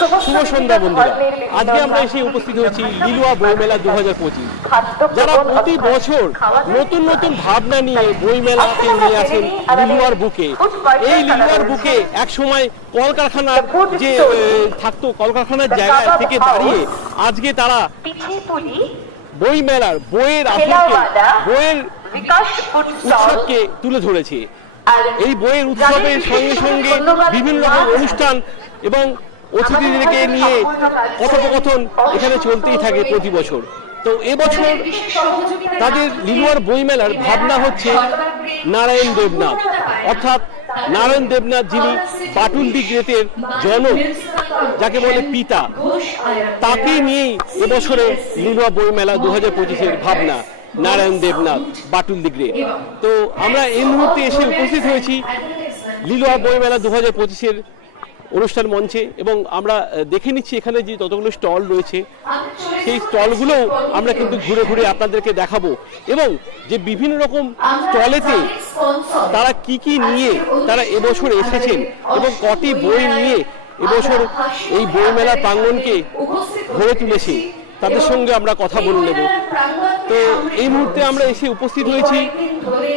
শুভ সন্ধ্যা বন্ধুরা, আজকে আমরা এসে উপস্থিত হয়েছি লিলুয়া বইমেলা 2025। যারা প্রতি বছর নতুন নতুন ভাবনা নিয়ে বইমেলাকে নিয়ে আসেন লিলুয়ার বুকে। এই লিলুয়ার বুকে এক সময় কলকারখানার যে থাকতো, কলকারখানার জায়গা থেকে দাঁড়িয়ে আজকে তারা বইমেলার বইয়ের আসরকে, বইয়ের উৎসবকে তুলে ধরেছে। এই বইয়ের উৎসবের সঙ্গে সঙ্গে বিভিন্ন রকম অনুষ্ঠান এবং অতিথিদেরকে নিয়ে কথোপকথন এখানে চলতেই থাকে প্রতি বছর। তো এবছর তাদের লিলুয়ার বইমেলার ভাবনা হচ্ছে নারায়ণ দেবনাথ, অর্থাৎ নারায়ণ দেবনাথ যিনি পাটুল দি গ্রেটের জনক, যাকে বলে পিতা, তাকে নিয়েই এবছরে লিলুয়া বইমেলা 2025-এর ভাবনা নারায়ণ দেবনাথ বাটুল দি গ্রেট। তো আমরা এই মুহূর্তে এসে উপস্থিত হয়েছি লিলুয়া বইমেলা 2025-এর অনুষ্ঠান মঞ্চে এবং আমরা দেখে নিচ্ছি এখানে যে যতগুলো স্টল রয়েছে সেই স্টলগুলো আমরা কিন্তু ঘুরে ঘুরে আপনাদেরকে দেখাবো এবং যে বিভিন্ন রকম স্টলেতে তারা কি কি নিয়ে তারা এবছর এসেছেন এবং কটি বই নিয়ে এবছর এই বইমেলা প্রাঙ্গণকে ভরে তুলেছে তাদের সঙ্গে আমরা কথা বলে নেব। তো এই মুহূর্তে আমরা এসে উপস্থিত হয়েছি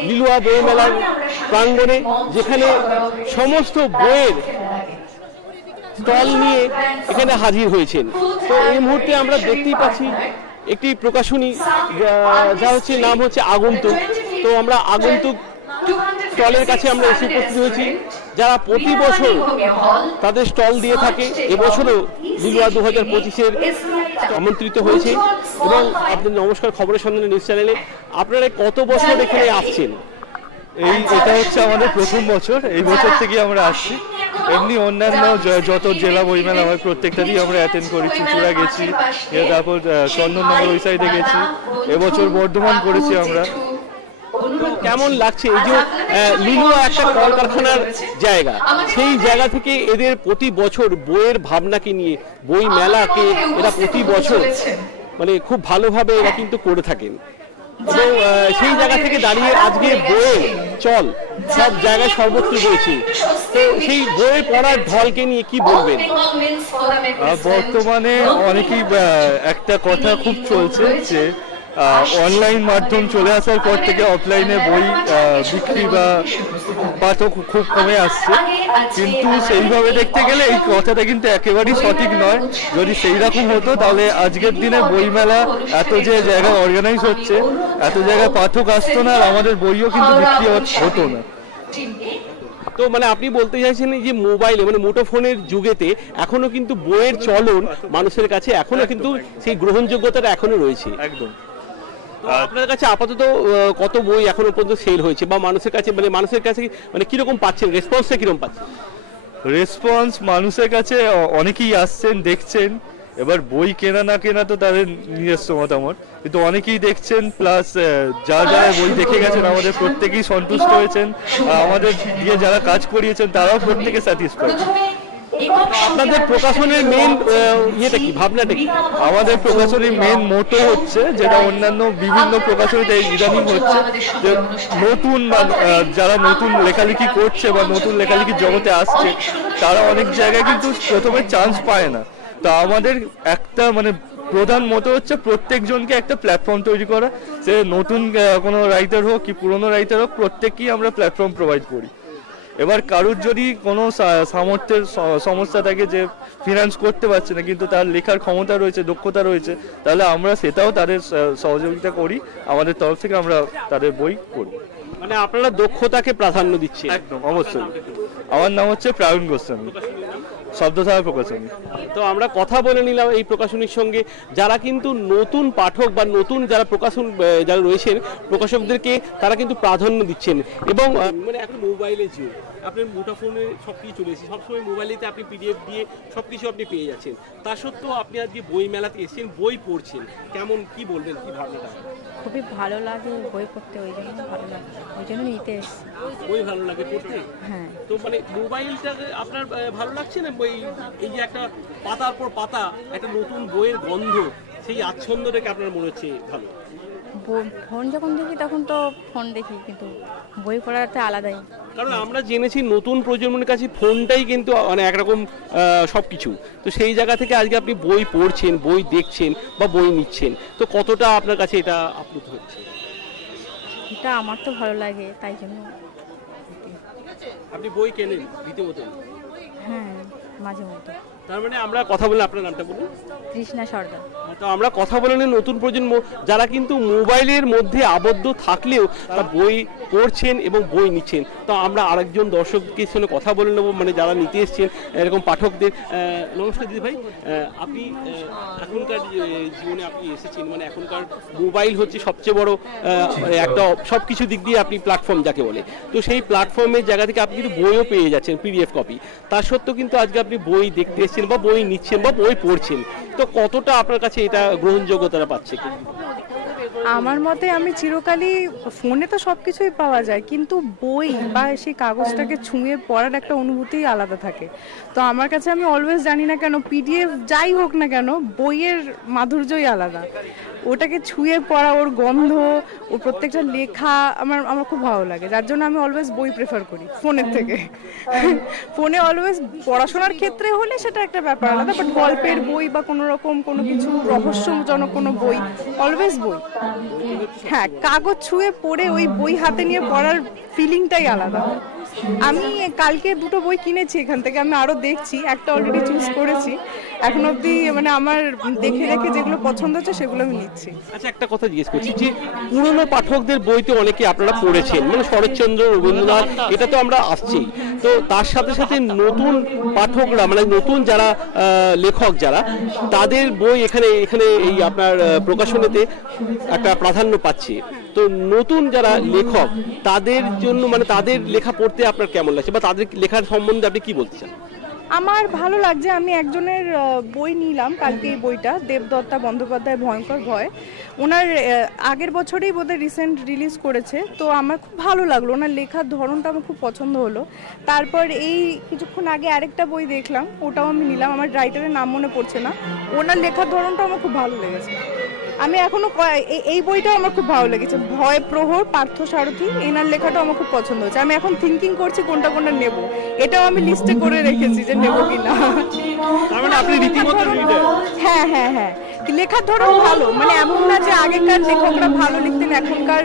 লিলুয়া বইমেলার প্রাঙ্গণে, যেখানে সমস্ত বইয়ের স্টল নিয়ে এখানে হাজির হয়েছেন। তো এই মুহূর্তে আমরা দেখতেই পাচ্ছি একটি প্রকাশনী, যা হচ্ছে নাম হচ্ছে আগন্তুক। তো আমরা আগন্তুক স্টলের কাছে আমরা এসে উপস্থিত হয়েছি, যারা প্রতি বছর তাদের স্টল দিয়ে থাকে। এবছরও লিলুয়া 2025-এর আমন্ত্রিত হয়েছে। এবং আপনাদের নমস্কার, খবরের সন্ধানে নিউজ চ্যানেলে আপনারা কত বছর এখানে আসছেন? এটা হচ্ছে আমাদের প্রথম বছর, এই বছর থেকে আমরা আসছি। এমনি অন্যান্য যত জেলা বইমেলা হয় প্রত্যেকটাতেই আমরা অ্যাটেন্ড করি। চুচুড়া গেছি, তারপর চন্দননগর ওই সাইডে গেছি, এবছর বর্ধমান করেছি আমরা। কেমন লাগছে এই যে লিলুয়া একটা কলকারখানার জায়গা, সেই জায়গা থেকে এদের প্রতি বছর বইয়ের ভাবনাকে নিয়ে বই মেলাকে এরা প্রতি বছর মানে খুব ভালোভাবে এরা কিন্তু করে থাকেন এবং সেই জায়গা থেকে দাঁড়িয়ে আজকে বইয়ের চল সব জায়গায় সর্বত্র রয়েছে। তো সেই বইয়ের পড়ার ঢলকে নিয়ে কি বলবেন? বর্তমানে অনেকেই একটা কথা খুব চলছে যে অনলাইন মাধ্যম চলে আসার পর থেকে অফলাইনে বই বিক্রি বা পাঠক খুব কমে আসছে, কিন্তু সেইভাবে দেখতে গেলে এই কথাটা কিন্তু একেবারেই সঠিক নয়। যদি সেই রকম হতো তাহলে আজকের দিনে বইমেলা এত যে জায়গায় অর্গানাইজ হচ্ছে, এত জায়গায় পাঠক আসতো না, আর আমাদের বইও কিন্তু বিক্রি হতো না। তো মানে আপনি বলতে চাইছেন যে মোবাইলে মানে মুঠোফোনের যুগেতে এখনো কিন্তু বইয়ের চলন মানুষের কাছে এখনো কিন্তু সেই গ্রহণযোগ্যতাটা এখনো রয়েছে। একদম। আপনার কাছে আপাতত কত বই এখনো পর্যন্ত সেল হয়েছে বা মানুষের কাছে মানে কিরকম পাচ্ছেন, রেসপন্সটা কিরকম পাচ্ছেন? রেসপন্স মানুষের কাছে অনেকেই আসছেন, দেখছেন। এবার বই কেনা না কেনা তো তাদের নিজস্ব মতামত, কিন্তু অনেকেই দেখছেন, প্লাস যারা বই দেখে গেছেন আমাদের প্রত্যেকেই সন্তুষ্ট হয়েছেন। আমাদের দিয়ে যারা কাজ করিয়েছেন তারাও প্রত্যেকে স্যাটিসফাইড। আপনাদের প্রকাশনের মেইন ইয়েটা কি, ভাবনাটা কি? আমাদের প্রকাশনীর মেইন মোটো হচ্ছে, যেটা অন্যান্য বিভিন্ন প্রকাশনীতে ইদানিং হচ্ছে, যে নতুন বা যারা নতুন লেখালেখি করছে বা নতুন লেখালেখির জগতে আসছে তারা অনেক জায়গায় কিন্তু প্রথমে চান্স পায় না। তো আমাদের একটা মানে প্রধান মোটো হচ্ছে প্রত্যেকজনকে একটা প্ল্যাটফর্ম তৈরি করা, সে নতুন কোনো রাইটার হোক কি পুরনো রাইটার হোক, প্রত্যেককেই আমরা প্ল্যাটফর্ম প্রোভাইড করি। এবার কারুর যদি কোনো সামর্থ্যের সমস্যা থাকে, যে ফিনান্স করতে পারছে না কিন্তু তার লেখার ক্ষমতা রয়েছে, দক্ষতা রয়েছে, তাহলে আমরা সেটাও তাদের সহযোগিতা করি। আমাদের তরফ থেকে আমরা তাদের বই করি। মানে আপনারা দক্ষতাকে প্রাধান্য দিচ্ছেন? একদম, অবশ্যই। আমার নাম হচ্ছে প্রায়ণ গোস্বামী, শব্দধারা প্রকাশনী। তো আমরা কথা বলে নিলাম এই প্রকাশনীর সঙ্গে, যারা কিন্তু নতুন পাঠক বা নতুন যারা যারা রয়েছেন প্রকাশকদেরকে তারা কিন্তু প্রাধান্য দিচ্ছেন। এবং মানে এখন মোবাইলে যুগ, আপনার মুঠোফোনে সব কিছু চলে এসেছে, সবসময় মোবাইলেতে আপনি পিডিএফ দিয়ে সব কিছু আপনি পেয়ে যাচ্ছেন। তা সত্ত্বেও আপনি আজকে বই মেলাতে এসেছেন, বই পড়ছেন, কেমন কি বলবেন, কি ভাবনাটা? খুবই ভালো লাগে বই পড়তে, ওই জন্য ভালো লাগে, ওই জন্য নিতে এসেছি। বই ভালো লাগে পড়তে? হ্যাঁ। তো মানে মোবাইলটা আপনার ভালো লাগছে না? বই এই যে একটা পাতার পর পাতা একটা নতুন বইয়ের গন্ধ, সেই আচ্ছন্দ্যটাকে আপনার মনে হচ্ছে ভালো? ফোন যখন দেখি তখন তো ফোন দেখি, কিন্তু বই পড়াতে আলাদাই। কারণ আমরা জেনেছি নতুন প্রজন্মের কাছে ফোনটাই কিন্তু মানে একরকম সবকিছু। তো সেই জায়গা থেকে আজকে আপনি বই পড়ছেন, বই দেখছেন বা বই নিচ্ছেন, তো কতটা আপনার কাছে এটা আপ্লুত হচ্ছে? এটা আমার তো ভালো লাগে, তাই জন্য। আপনি বই কেনেন রীতিমতো? হ্যাঁ, মাঝে মধ্যে। তার মানে আমরা কথা বলে, আপনার নামটা বলুন। তৃষ্ণা সর্দার। তো আমরা কথা বলে নিই নতুন প্রজন্ম যারা কিন্তু মোবাইলের মধ্যে আবদ্ধ থাকলেও তারা বই পড়ছেন এবং বই নিচ্ছেন। তো আমরা আরেকজন দর্শকের সঙ্গে কথা বলে নেবো, মানে যারা নিতে এসছেন এরকম পাঠকদের। নমস্কার দিদি ভাই, আপনি এখনকার জীবনে আপনি এসেছেন, মানে এখনকার মোবাইল হচ্ছে সবচেয়ে বড় একটা সব কিছু দিক দিয়ে আপনি প্ল্যাটফর্ম যাকে বলে। তো সেই প্ল্যাটফর্মের জায়গা থেকে আপনি কিন্তু বইও পেয়ে যাচ্ছেন, পিডিএফ কপি। তার সত্ত্বেও কিন্তু আজকে আপনি বই দেখতে এসেছেন বা বই নিচ্ছেন বা বই পড়ছেন, তো কতটা আপনার কাছে এটা গ্রহণযোগ্যতা পাচ্ছে? আমার মতে আমি চিরকালই, ফোনে তো সব কিছুই পাওয়া যায়, কিন্তু বই বা সেই কাগজটাকে ছুঁয়ে পড়ার একটা অনুভূতিই আলাদা থাকে। তো আমার কাছে, আমি অলওয়েজ জানি না কেন, পিডিএফ যাই হোক না কেন, বইয়ের মাধুর্যই আলাদা। ওটাকে ছুঁয়ে পড়া, ওর গন্ধ, ওর প্রত্যেকটা লেখা আমার খুব ভালো লাগে, যার জন্য আমি অলওয়েজ বই প্রেফার করি ফোনের থেকে। ফোনে অলওয়েজ পড়াশোনার ক্ষেত্রে হলে সেটা একটা ব্যাপার আলাদা, বাট গল্পের বই বা কোনো রকম কোনো কিছু রহস্যজনক কোনো বই, অলওয়েজ বই। হ্যাঁ, কাগজ ছুঁয়ে পড়ে ওই বই হাতে নিয়ে পড়ার ফিলিংটাই আলাদা। আমি কালকে 2টো বই কিনেছি এখান থেকে, আমি আরো দেখছি, একটা অলরেডি চুজ করেছি। এখন অবধি মানে আমার দেখে দেখে যেগুলো পছন্দ হচ্ছে সেগুলো আমি নিচ্ছি। আচ্ছা, একটা কথা জিজ্ঞেস করছি যে পুরনো পাঠকদের বইতে অনেকে আপনারা পড়েছেন, মানে শরৎচন্দ্র, রবীন্দ্রনাথ, এটা তো আমরা আসছি। তো তার সাথে সাথে নতুন পাঠকরা, মানে নতুন যারা লেখক যারা, তাদের বই এখানে এখানে এই আপনার প্রকাশনীতে একটা প্রাধান্য পাচ্ছে। তো নতুন যারা লেখক তাদের জন্য, মানে তাদের লেখা পড়তে আপনার কেমন লাগছে বা তাদের লেখার সম্বন্ধে আপনি কি বলতে চান? আমার ভালো লাগছে। আমি একজনের বই নিলাম কালকে, এই বইটা দেবদত্তা বন্দ্যোপাধ্যায়, ভয়ঙ্কর ভয়। ওনার আগের বছরেই বোধহয় রিসেন্ট রিলিজ করেছে। তো আমার খুব ভালো লাগলো, ওনার লেখার ধরনটা আমার খুব পছন্দ হলো। তারপর এই কিছুক্ষণ আগে আরেকটা বই দেখলাম, ওটাও আমি নিলাম। আমার রাইটারের নাম মনে পড়ছে না, ওনার লেখার ধরনটা আমার খুব ভালো লেগেছে। আমি এখনো এই বইটাও আমার খুব ভালো লেগেছে, ভয় প্রহর, পার্থ সারথী, এনার লেখাটাও আমার খুব পছন্দ হয়েছে। আমি এখন থিঙ্কিং করছি কোনটা কোনটা নেব, এটাও আমি লিস্টে করে রেখেছি যে নেব কিনা। মানে আপনি রীতিমতো রিডার? হ্যাঁ হ্যাঁ হ্যাঁ, লেখার ধরন ভালো, মানে এমন না যে আগেকার লেখকরা ভালো লিখতেন এখনকার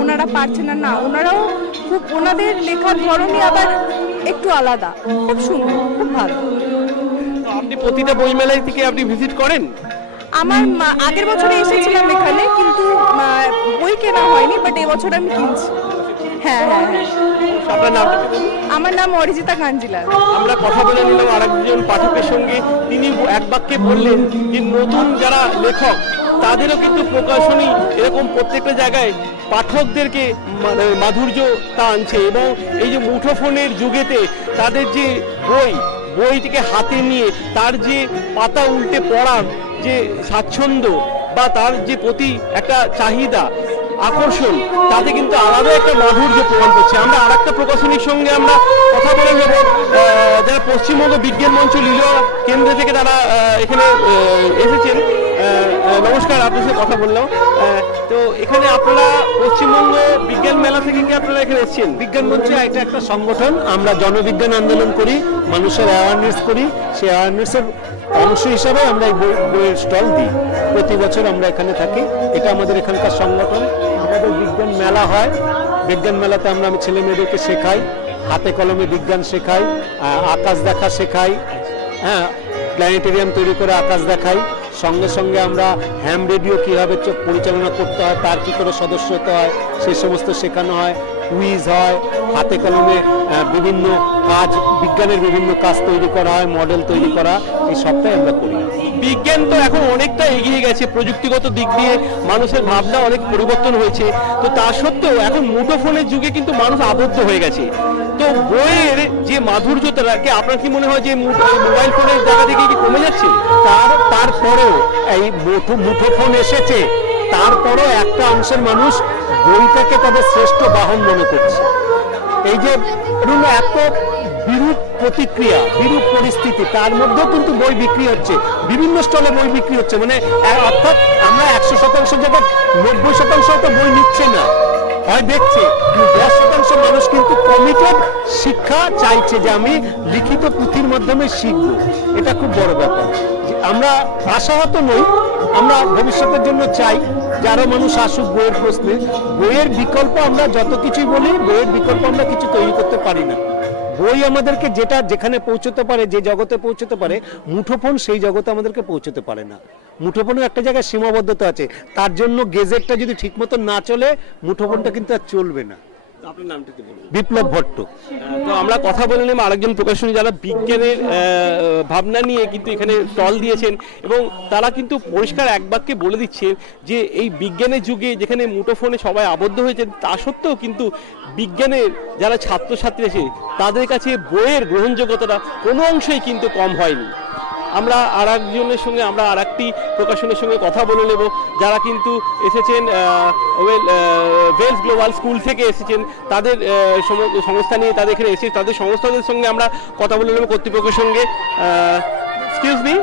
ওনারা পারছেন না, না, ওনারাও খুব, ওনাদের লেখার ধরনই আবার একটু আলাদা, খুব সুন্দর, খুব ভালো। আপনি প্রতিটা বই মেলায় থেকে আপনি ভিজিট করেন? আমার আগের বছরে এসেছিলাম এখানে, কিন্তু বই কেনা হয়নি, বাট এবছর আমি কিনছি। হ্যাঁ হ্যাঁ হ্যাঁ। আপনার নামটা কি? আমার নাম অরিজিতা কাঞ্জিলাল। আমরা কথা বলে নিলাম আরেকজন পাঠকের সঙ্গে, তিনি এক বাক্যে বললেন যে নতুন যারা লেখক তাদেরও কিন্তু প্রকাশনী এরকম প্রত্যেকটা জায়গায় পাঠকদেরকে মানে মাধুর্যতা আনছে, এবং এই যে মুঠোফোনের যুগেতে তাদের যে বইটিকে হাতে নিয়ে তার যে পাতা উল্টে পড়ার যে স্বাচ্ছন্দ্য বা তার যে প্রতি একটা চাহিদা, আকর্ষণ, তাতে কিন্তু আলাদা একটা মাধুর্য প্রদান করছে। আমরা আর একটা প্রকাশনীর সঙ্গে আমরা কথা বলে নেব, যারা পশ্চিমবঙ্গ বিজ্ঞান মঞ্চ লিলুয়া কেন্দ্র থেকে তারা এখানে এসেছেন। নমস্কার, আপনার সাথে কথা বললাম। তো এখানে আপনারা পশ্চিমবঙ্গ বিজ্ঞান মেলা থেকে কি আপনারা এখানে এসেছেন? বিজ্ঞান মঞ্চ এটা একটা সংগঠন, আমরা জনবিজ্ঞান আন্দোলন করি, মানুষের অ্যাওয়ারনেস করি। সেই অ্যাওয়ারনেসের অংশ হিসাবে আমরা এই বইয়ের স্টল দিই। প্রতি বছর আমরা এখানে থাকি, এটা আমাদের এখানকার সংগঠন। আমাদের বিজ্ঞান মেলা হয়, বিজ্ঞান মেলাতে আমরা ছেলে মেয়েদেরকে শেখাই, হাতে কলমে বিজ্ঞান শেখাই, আকাশ দেখা শেখাই, হ্যাঁ, প্ল্যানেটেরিয়াম তৈরি করে আকাশ দেখাই। সঙ্গে সঙ্গে আমরা হ্যাম রেডিও কীভাবে পরিচালনা করতে হয়, তার কী করে সদস্য হতে হয়, সেই সমস্ত শেখানো হয়। কুইজ হয়, হাতে কলমে বিভিন্ন কাজ, বিজ্ঞানের বিভিন্ন কাজ তৈরি করা হয়, মডেল তৈরি করা, এই সবটাই আমরা করি। বিজ্ঞান তো এখন অনেকটা এগিয়ে গেছে, প্রযুক্তিগত দিক দিয়ে মানুষের ভাবনা অনেক পরিবর্তন হয়েছে। তো তা সত্ত্বেও এখন মুঠোফোনের যুগে কিন্তু মানুষ আবদ্ধ হয়ে গেছে। তো বইয়ের যে মাধুর্যতাকে আপনার কি মনে হয় যে মোবাইল ফোনের জায়গা থেকে কি কমে যাচ্ছে? তারপরেও এই মুঠোফোন এসেছে, তারপরও একটা অংশের মানুষ বইটাকে তাদের শ্রেষ্ঠ বাহন মনে করছে। এই যে এত বিরূপ প্রতিক্রিয়া, বিরূপ পরিস্থিতি, তার মধ্যেও কিন্তু বই বিক্রি হচ্ছে, বিভিন্ন স্টলে বই বিক্রি হচ্ছে। মানে অর্থাৎ আমরা 100% জায়গায় 90% তো বই নিচ্ছে না, হয় দেখছে, 10% মানুষ কিন্তু কমিটেড শিক্ষা চাইছে যে আমি লিখিত পুঁথির মাধ্যমে শিখব। এটা খুব বড় ব্যাপার। আমরা আশাহত নই, আমরা ভবিষ্যতের জন্য চাই যে আরো মানুষ আসুক বইয়ের প্রশ্নে। বইয়ের বিকল্প আমরা যত কিছুই বলি, বইয়ের বিকল্প আমরা কিছু তৈরি করতে পারি না। বই আমাদেরকে যেটা যেখানে পৌঁছতে পারে, যে জগতে পৌঁছতে পারে, মুঠোফোন সেই জগতে আমাদেরকে পৌঁছতে পারে না। মুঠোফোনের একটা জায়গায় সীমাবদ্ধতা আছে, তার জন্য গেজেটটা যদি ঠিক মতো না চলে, মুঠোফোনটা কিন্তু আর চলবে না। আপনার নামটা কি বলুন? বিপ্লব ভট্ট। তো আমরা কথা বলে নিলাম আরেকজন প্রকাশনী যারা বিজ্ঞানের ভাবনা নিয়ে কিন্তু এখানে স্টল দিয়েছেন, এবং তারা কিন্তু পরিষ্কার এক বাক্যে বলে দিচ্ছেন যে এই বিজ্ঞানের যুগে যেখানে মুঠোফোনে সবাই আবদ্ধ হয়েছেন, তা সত্ত্বেও কিন্তু বিজ্ঞানের যারা ছাত্রছাত্রী আছে তাদের কাছে বইয়ের গ্রহণযোগ্যতাটা কোনো অংশেই কিন্তু কম হয়নি। আমরা আর একজনের সঙ্গে, আমরা আর একটি প্রকাশনের সঙ্গে কথা বলে নেব, যারা কিন্তু এসেছেন ওয়েলস গ্লোবাল স্কুল থেকে এসেছেন, তাদের সংস্থা নিয়ে তাদের এখানে এসে তাদের সংস্থাদের সঙ্গে আমরা কথা বলে নেব, কর্তৃপক্ষের সঙ্গে। এক্সকিউজ মি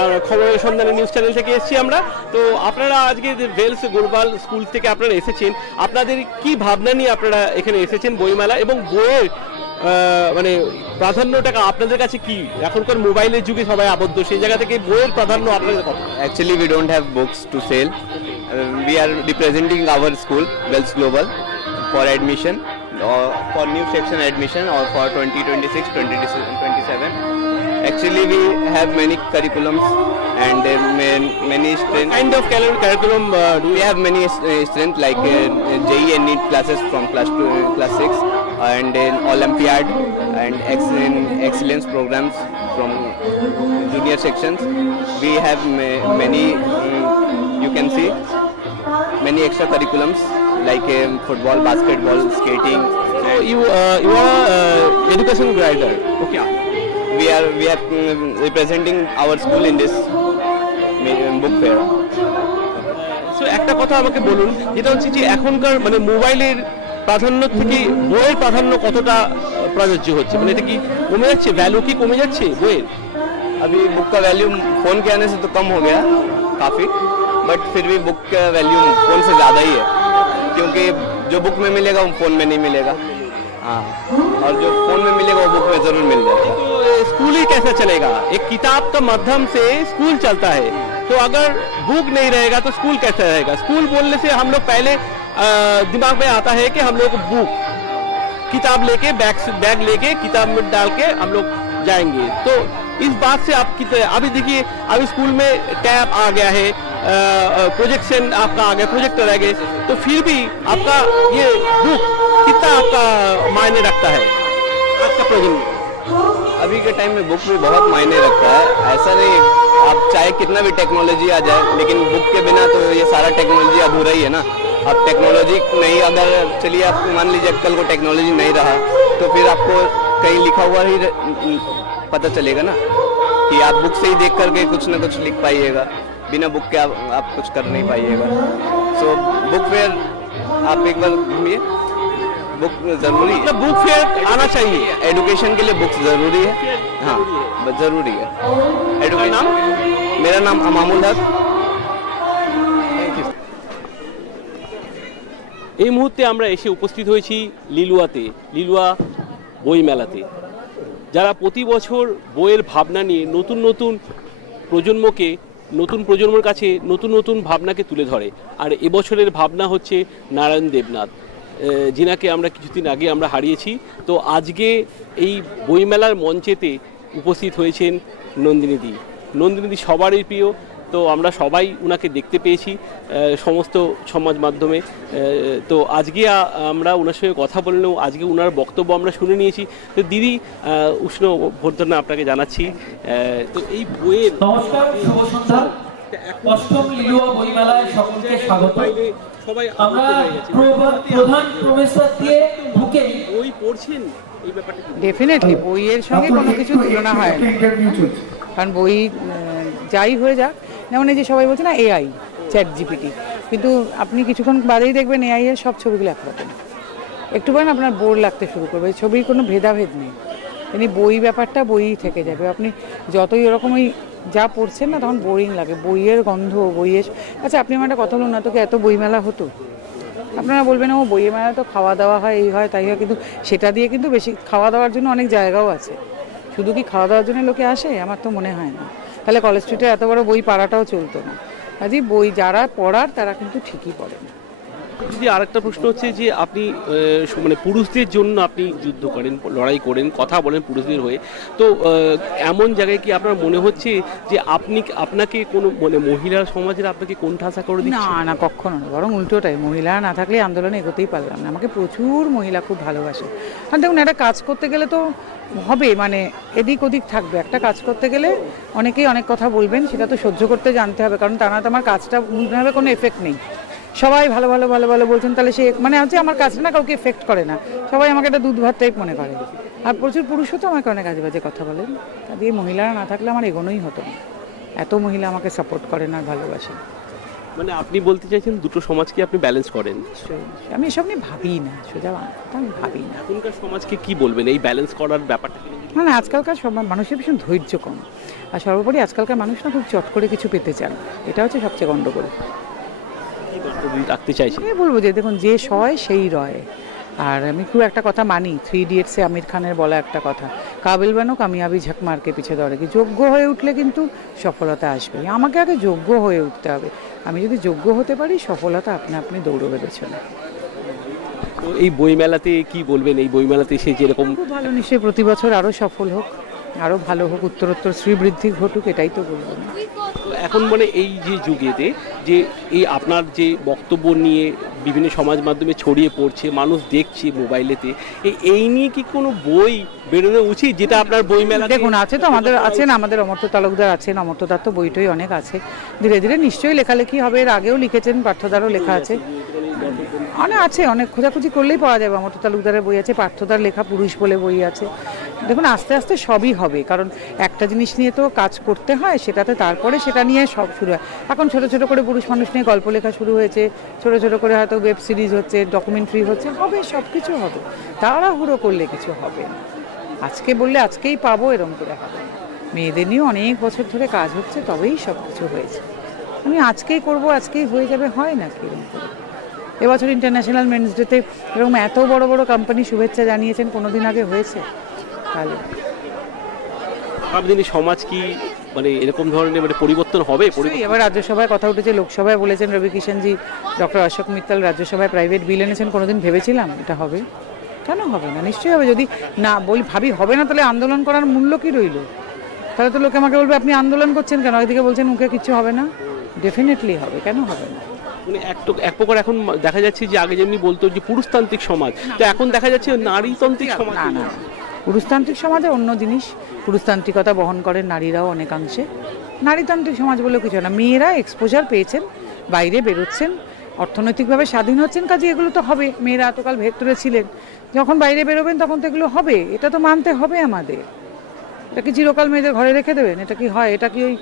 আর খবরের সন্ধানে নিউজ চ্যানেল থেকে এসেছি আমরা। তো আপনারা আজকে ওয়েলস গ্লোবাল স্কুল থেকে আপনারা এসেছেন, আপনাদের কি ভাবনা নিয়ে আপনারা এখানে এসেছেন বইমেলা, এবং বইয়ের মানে প্রাধান্যটা আপনাদের কাছে কি? এখনকার মোবাইলের যুগে সবাই আবদ্ধ, সেই জায়গা থেকে বইয়ের প্রাধান্য আপনাদের কত? Actually, we don't have books to sell. We are representing our school, Wells Global, for admission, for new section admission, or for 2026-2027. Actually, we have many curriculums and many strengths. Kind of curriculum do We have many strengths like JEE and NEET classes from class 6, and Olympiad and excellence programs from junior sections. We have many, you can see, many extra curriculums like football, basketball, skating. So you are education guider. Okay. We are representing our school in this book fair. So একটা কথা আমাকে বলুন, যেটা হচ্ছে যে এখনকার মানে মোবাইলের প্রাধান্য থেকে বইয়ের প্রাধান্য কতটা প্রযোজ্য হচ্ছে, মানে এটা কি কমে যাচ্ছে, ভ্যালু কি কমে যাচ্ছে বইয়ের? अभी बुक का वैल्यू फ़ोन के आने से तो कम हो गया काफ़ी, बट फिर भी बुक का वैल्यू फ़ोन से ज़्यादा ही है, क्योंकि जो बुक में मिलेगा वो फ़ोन में नहीं मिलेगा। हाँ, और जो फ़ोन में मिलेगा वो बुक में ज़रूर मिल जाएगा। तो स्कूल ही कैसा चलेगा? एक किताब का माध्यम से स्कूल चलता है, तो अगर बुक नहीं रहेगा तो स्कूल कैसा रहेगा? स्कूल बोलने से हम लोग पहले दिमाग में आता है कि हम लोग बुक, किताब लेके बैग लेके किताब में डाल के हम लोग जाएंगे। तो इस बात से आप अभी देखिए, अभी स्कूल में टैब आ गया है, प्रोजेक्शन आपका आ गया, प्रोजेक्टर आ गए, तो फिर भी आपका ये बुक कितना आपका मायने रखता है आज का प्रेजेंट में? अभी के टाइम में बुक भी बहुत मायने रखता है। ऐसा नहीं, आप चाहे कितना भी टेक्नोलॉजी आ जाए, लेकिन बुक के बिना तो ये सारा टेक्नोलॉजी अधूरा ही है ना। अब टेक्नोलॉजी नहीं, अगर चलिए आप मान लीजिए कल को टेक्नोलॉजी नहीं रहा, तो फिर आपको कहीं लिखा हुआ ही पता चलेगा ना, कि आप बुक से ही देख करके कुछ ना कुछ लिख पाइएगा, बिना बुक के आप कुछ कर नहीं पाइएगा। सो बुक फेयर आप एक बार घूमिए, बुक जरूरी है, मतलब बुक फेयर आना चाहिए, एजुकेशन के लिए बुक जरूरी है। हाँ, जरूरी है एजुकेशन। मेरा नाम अमामुल हक। এই মুহূর্তে আমরা এসে উপস্থিত হয়েছি লিলুয়া বই মেলাতে, যারা প্রতি বছর বইয়ের ভাবনা নিয়ে নতুন প্রজন্মের কাছে নতুন ভাবনাকে তুলে ধরে। আর এবছরের ভাবনা হচ্ছে নারায়ণ দেবনাথ, যিনাকে আমরা কিছুদিন আগে আমরা হারিয়েছি। তো আজকে এই বইমেলার মঞ্চেতে উপস্থিত হয়েছেন নন্দিনীদি সবারই প্রিয়। তো আমরা সবাই উনাকে দেখতে পেয়েছি সমস্ত সমাজ মাধ্যমে। তো আজকে আমরা ওনার সঙ্গে কথা বললেও আজকে ওনার বক্তব্য আমরা শুনে নিয়েছি। তো দিদি, উষ্ণ অভ্যর্থনা আপনাকে জানাচ্ছি। তো এই বইয়ের নমস্কার, শুভ সন্ধ্যা। অষ্টম লিলুয়া বইমেলায় সকলকে স্বাগত। সবাই আমরা প্রধান প্রবেশদ্বার দিয়ে ঢুকে বই পড়ছেন, এই ব্যাপারটা ডেফিনেটলি বইয়ের সঙ্গে কোনো কিছু তুলনা হয় না, কারণ বই যাই হয়ে যাক, যেমন এই যে সবাই বলছে না AI, চ্যাট জিপিটি, কিন্তু আপনি কিছুক্ষণ বাদেই দেখবেন AI এর সব ছবিগুলো একরকম। একটুখানি আপনার বোর লাগতে শুরু করবে। এই ছবির কোনো ভেদাভেদ নেই, এমনি বই ব্যাপারটা বইই থেকে যাবে। আপনি যতই ওরকমই যা পড়ছেন না তখন বোরিং লাগে, বইয়ের গন্ধ, বইয়ের। আচ্ছা আপনি আমার একটা কথা বলুন না, তোকে এত বইমেলা হতো, আপনারা বলবেন ও বইয়ের মেলা তো খাওয়া দাওয়া হয়, এই হয় তাই হয়, কিন্তু সেটা দিয়ে কিন্তু বেশি খাওয়া দাওয়ার জন্য অনেক জায়গাও আছে। শুধু কি খাওয়া দাওয়ার জন্য লোকে আসে? আমার তো মনে হয় না। তাহলে কলেজ স্ট্রিটে এত বড় বই পাড়াটাও চলতো না। কাজেই বই যারা পড়ার তারা কিন্তু ঠিকই পড়ে না। যদি আরেকটা প্রশ্ন হচ্ছে যে আপনি মানে পুরুষদের জন্য আপনি যুদ্ধ করেন, লড়াই করেন, কথা বলেন পুরুষদের হয়ে, তো এমন জায়গায় কি আপনার মনে হচ্ছে যে আপনাকে কোনো মানে মহিলা সমাজের আপনাকে কোণঠাসা করে দিচ্ছে? না না, কখনো না, বরং উল্টোটাই। মহিলা না থাকলে আন্দোলনে এগোতেই পারলাম না। আমাকে প্রচুর মহিলা খুব ভালোবাসে। কারণ দেখুন, একটা কাজ করতে গেলে তো হবে, মানে এদিক ওদিক থাকবে। একটা কাজ করতে গেলে অনেকেই অনেক কথা বলবেন, সেটা তো সহ্য করতে জানতে হবে, কারণ তা না তো আমার কাজটা বুঝতে কোনো এফেক্ট নেই। সবাই ভালো ভালো ভালো ভালো বলছেন, তাহলে সে মানে হচ্ছে আমার কাজটা না কাউকে এফেক্ট করে না। সবাই আমাকে একটা দুধ ভাত টাইপ মনে করে। আর প্রচুর পুরুষও তো আমাকে অনেক আজে বাজে কথা বলেন। দিয়ে মহিলারা না থাকলে আমার এগোনোই হতো না। এত মহিলা আমাকে সাপোর্ট করেন আর ভালোবাসেন। মানে আপনি বলতে চাইছেন দুটো সমাজকে আপনি ব্যালেন্স করেন? আমি এসব নিয়ে ভাবি না, সোজা আমি ভাবি না। এখনকার সমাজকে কি বলবেন এই ব্যালেন্স করার ব্যাপারটা? মানে আজকালকার সব মানুষের ভীষণ ধৈর্য কম, আর সর্বোপরি আজকালকার মানুষ না খুব চট করে কিছু পেতে চান, এটা হচ্ছে সবচেয়ে গণ্ডগোল। রাখতে চাইছি বলবো যে দেখুন, যে সয় সেই রয়। আর আমি খুব একটা কথা মানি, 3 ইডিয়টসে আমির খানের বলা একটা কথা, কাবিল বানো কামিয়াবি ঝাঁক মারকে পিছে দৌড়ে। কি যোগ্য হয়ে উঠলে কিন্তু সফলতা আসবে। আমাকে আগে যোগ্য হয়ে উঠতে হবে। আমি যদি যোগ্য হতে পারি, সফলতা আপনি দৌড়বে পেছনে। তো এই বইমেলাতে কি বলবেন? এই বইমেলাতে এসে যেরকম খুব ভালো, নিশ্চয়ই প্রতি বছর আরও সফল হোক, আরও ভালো হোক, উত্তরোত্তর শ্রীবৃদ্ধি ঘটুক, এটাই তো বলবো। এখন মানে এই যে যুগেতে যে এই আপনার যে বক্তব্য নিয়ে বিভিন্ন সমাজ মাধ্যমে ছড়িয়ে পড়ছে, মানুষ দেখছে মোবাইলেতে, এই নিয়ে কি কোনো বই বেরোনো উচিত যেটা আপনার বইমেলা? দেখুন, আছে তো, আমাদের আছেন, আমাদের অমর্ত্য তালুকদার আছেন, অমর্ত্যদার তো বইটই অনেক আছে। ধীরে ধীরে নিশ্চয়ই লেখালেখি হবে। এর আগেও লিখেছেন, পার্থদারও লেখা আছে, অনেক আছে। অনেক খোঁজাখুঁজি করলেই পাওয়া যাবে। অমর্ত্য তালুকদারের বই আছে, পার্থদার লেখা পুরুষ বলে বই আছে। দেখুন, আস্তে আস্তে সবই হবে, কারণ একটা জিনিস নিয়ে তো কাজ করতে হয়, সেটাতে তারপরে সেটা নিয়ে সব শুরু হয়। এখন ছোট ছোট করে পুরুষ মানুষ নিয়ে গল্প লেখা শুরু হয়েছে, ছোট ছোট করে হয়তো ওয়েব সিরিজ হচ্ছে, ডকুমেন্টারি হচ্ছে, হবে, সব কিছু হবে। তাড়াহুড়ো করলে কিছু হবে না। আজকে বললে আজকেই পাবো এরকম করে হবে না। মেয়েদের নিয়েও অনেক বছর ধরে কাজ হচ্ছে, তবেই সব কিছু হয়েছে। আমি আজকেই করব, আজকেই হয়ে যাবে, হয় না কি এরকম করে। এবছর ইন্টারন্যাশনাল মেন্স ডেতে এরকম এত বড় বড় কোম্পানি শুভেচ্ছা জানিয়েছেন, কোনোদিন আগে হয়েছে? তাহলে আপনি সমাজ কি মানে এরকম ধরনের মানে পরিবর্তন হবে? এবার রাজ্যসভায় কথা উঠেছে, লোকসভায় বলেছেন রবি কিষাণজি, ডক্টর অশোক মিত্তাল রাজ্যসভায় প্রাইভেট বিল এনেছেন। কোনোদিন ভেবেছিলাম এটা হবে? কেন হবে না? নিশ্চয়ই হবে। যদি না ভাবি হবে না, তাহলে আন্দোলন করার মূল্য কি রইল? তাহলে তো লোকে আমাকে বলবে আপনি আন্দোলন করছেন কেন, ওইদিকে বলছেন মুখে কিছু হবে না। ডেফিনেটলি হবে, কেন হবে না? মানে এক প্রকার এখন দেখা যাচ্ছে যে আগে যেমনি বলতো যে পুরুষতান্ত্রিক সমাজ, তো এখন দেখা যাচ্ছে নারীতান্ত্রিক সমাজ। না না, পুরুষতান্ত্রিক সমাজে অন্য জিনিস। পুরুষতান্ত্রিকতা বহন করেন নারীরাও অনেকাংশে। নারীতান্ত্রিক সমাজ বলে কিছু না। মেয়েরা এক্সপোজার পেয়েছেন, বাইরে বেরোচ্ছেন, অর্থনৈতিকভাবে স্বাধীন হচ্ছেন, কাজে এগুলো তো হবে। মেয়েরা এতকাল ভেতরে ছিলেন, যখন বাইরে বেরোবেন তখন তো এগুলো হবে। এটা তো মানতে হবে আমাদের। এটা কি চিরকাল মেয়েদের ঘরে রেখে দেবেন? এটা কি হয়? এটা কি ওই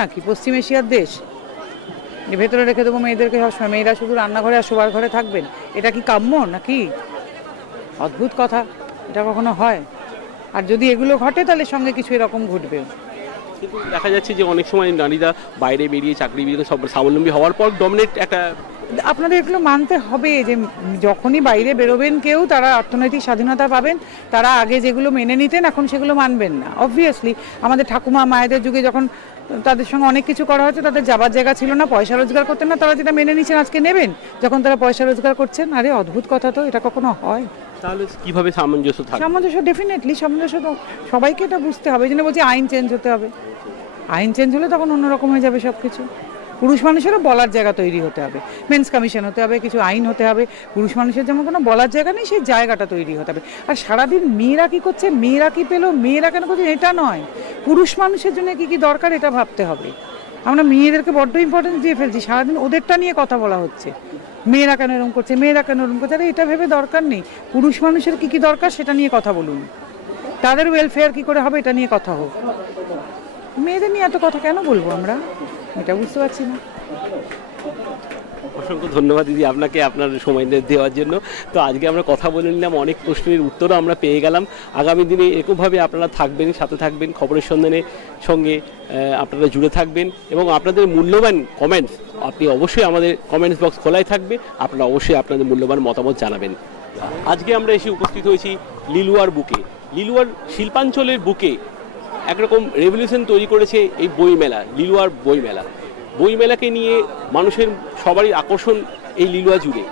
নাকি পশ্চিম এশিয়ার দেশ? ভেতরে রেখে দেবো মেয়েদেরকে সবসময়, মেয়েরা শুধু রান্নাঘরে আর শোবার ঘরে থাকবেন? এটা কি কাম্য নাকি? অদ্ভুত কথা, এটা কখনো হয়? আর যদি এগুলো ঘটে, তাহলে সঙ্গে কিছু এরকম ঘটবে। কিন্তু দেখা যাচ্ছে যে অনেক সময় নারীরা বাইরে বেরিয়ে চাকরি বেরিয়ে সব স্বাবলম্বী হওয়ার পর ডমিনেট একটা। আপনাদের এগুলো মানতে হবে যে যখনই বাইরে বেরোবেন কেউ, তারা অর্থনৈতিক স্বাধীনতা পাবেন। তারা আগে যেগুলো মেনে নিতেন, এখন সেগুলো মানবেন না। অবভিয়াসলি আমাদের ঠাকুমা মায়েদের যুগে যখন তাদের সঙ্গে অনেক কিছু করা হচ্ছে, তাদের যাবার জায়গা ছিল না, পয়সা রোজগার করতেন না, তারা যেটা মেনে নিচ্ছেন আজকে নেবেন যখন তারা পয়সা রোজগার করছেন। আরে অদ্ভুত কথা তো, এটা কখনো হয়? তাহলে কিভাবে সামঞ্জস্য থাকবে? সামঞ্জস্য ডেফিনেটলি, সামঞ্জস্য তো সবাইকে এটা বুঝতে হবে। এই জন্য বলছি আইন চেঞ্জ হতে হবে। আইন চেঞ্জ হলে তখন অন্যরকম হয়ে যাবে সব কিছু। পুরুষ মানুষেরও বলার জায়গা তৈরি হতে হবে, মেন্স কমিশন হতে হবে, কিছু আইন হতে হবে। পুরুষ মানুষের যেমন কোনো বলার জায়গা নেই, সেই জায়গাটা তৈরি হতে হবে। আর সারাদিন মেয়েরা কী করছে, মেয়েরা কী পেলো, মেয়েরা কেন করছে, এটা নয়। পুরুষ মানুষের জন্য কী কী দরকার, এটা ভাবতে হবে। আমরা মেয়েদেরকে বড্ড ইম্পর্টেন্স দিয়ে ফেলছি, সারাদিন ওদেরটা নিয়ে কথা বলা হচ্ছে। মেয়েরা কেন এরকম করছে, মেয়েরা কেন এরকম করছে। আরে এটা ভেবে দরকার নেই। পুরুষ মানুষের কী কী দরকার সেটা নিয়ে কথা বলুন। তাদের ওয়েলফেয়ার কী করে হবে, এটা নিয়ে কথা হোক। মেয়েদের নিয়ে এত কথা কেন বলবো আমরা, এটা বুঝতে পারছি না। অসংখ্য ধন্যবাদ দিদি আপনাকে আপনার সময় দেওয়ার জন্য। তো আজকে আমরা কথা বলে নিলাম, অনেক প্রশ্নের উত্তরও আমরা পেয়ে গেলাম। আগামী দিনে এরকমভাবে আপনারা থাকবেন, সাথে থাকবেন, খবরের সন্ধানের সঙ্গে আপনারা জুড়ে থাকবেন এবং আপনাদের মূল্যবান কমেন্টস আপনি অবশ্যই আমাদের কমেন্টস বক্স খোলাই থাকবে, আপনারা অবশ্যই আপনাদের মূল্যবান মতামত জানাবেন। আজকে আমরা এসে উপস্থিত হয়েছি লিলুয়ার বুকে। লিলুয়ার শিল্পাঞ্চলের বুকে একরকম রেভলিউশন তৈরি করেছে এই বইমেলা, লিলুয়ার বইমেলা। বইমেলাকে নিয়ে মানুষের সবারই আকর্ষণ এই লিলুয়া জুড়ে।